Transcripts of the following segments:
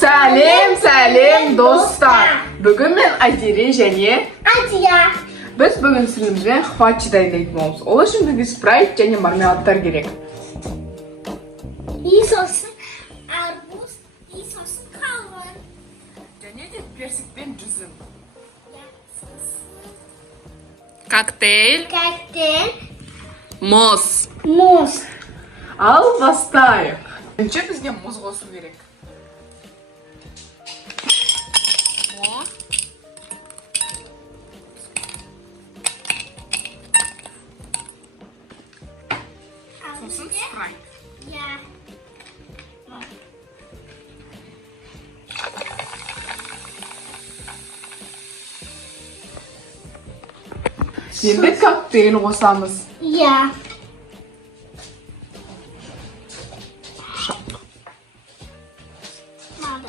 Сәлем достар. Бүгін мен Айдире және Атия. біз бүгін сіңлімізбен хватчи дайындайтын боламыз. Ол үшін бізге спрайт және мармеладтар керек. И сосын арбуз, и сосын қауын. Және де персик пен жүзім. Коктейль, мұз. Муз. Ал бастайық. Бірінші бізге мұз қосу керек. Сосын спрайт. Енді коктейль қосамыз. Я. Надо.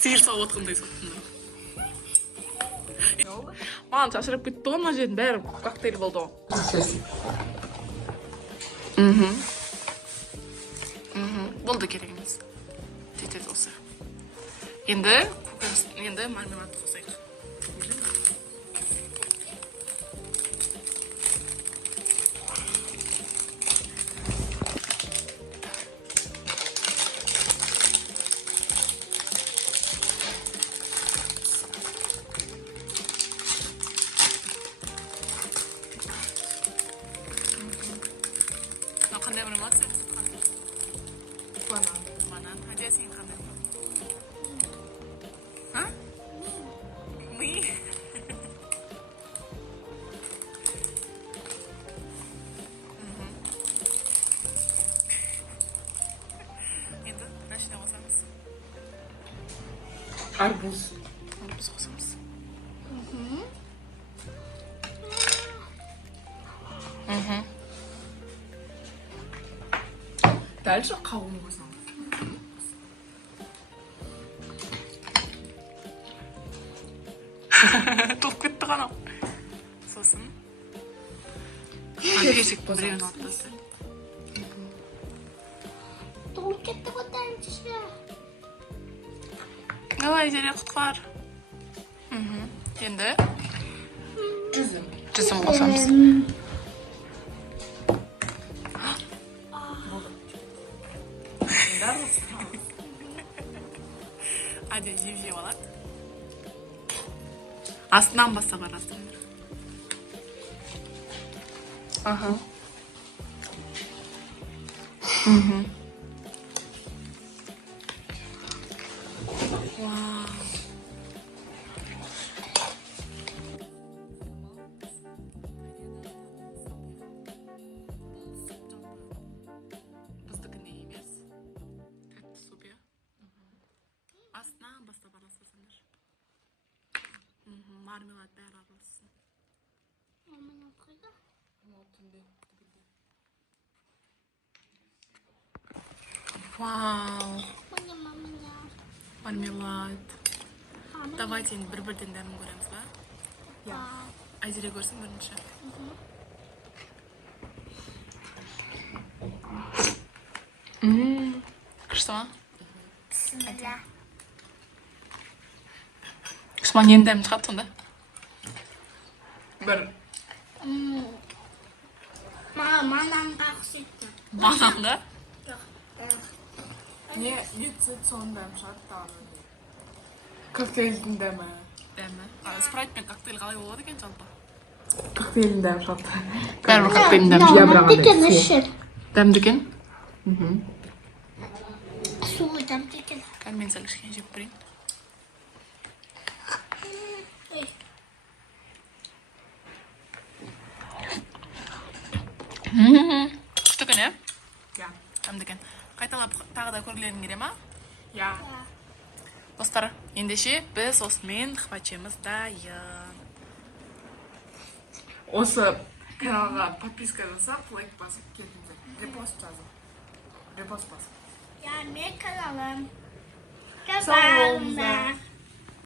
Сиыр сауып отқандай соттың. Маған шашырып кетті ғой, мына жердің бәрі коктейль болды ғой. Болды, керек емес. Жетеді осы. Енді мармеладты қосайық. Қандай мармелад сәтсіз қандай? Банан. Хадия, сен қандай? Ми? Енді машина қосамыз. Арбуз. Арбуз қосамыз. Дальше қауын қосамыз. Толып кетті ғана. Сосын персик біреуін алып таста. Толып кетті ғой тәңкіші. Давай, Зере, құтқар. Енді жүзім қосамыз. Хадия жеп алады. Астынан баста бар астынан. Біздікіндей емес. Тәтті суп, иә? Астынан баста бар астасыңдар. Мармелад бәрі аралассын. Мармелад қайда? Вау, Міне мармелад. мармелад. Давайте енді бір-бірден дәмін көреміз, ба? Айзере көрсін бірінші. Күшті ма? Bismillah. Күшті ма, нені дәмін шығады сонда? Бір. Мананға ұқсайды. Бананда? Не етсет соның дәмі шығады тағы. Коктейльдің дәмі. Дәмі. Спрайт пен коктейль қалай болады екен жалпы? Коктейльдің дәмі шығады. Бәрібір коктейльдің дәмі. Я бірақ Дәмді андай. ішір. Дәмді екен? Суы дәмді екен. Кәл мен сәл кішкене жеп көрейін. Күшті екен, иә? Я. Дәмді екен. Қайталап тағы да көргілерің келе ма? Я. Достар, ендеше біз осымен хвачеміз дайын. Осы каналға подписка жасап, лайк басып кетіңіздер. Репост жазып. Репост басып. Ja, meer kanalen. Sağ olun. Kabana.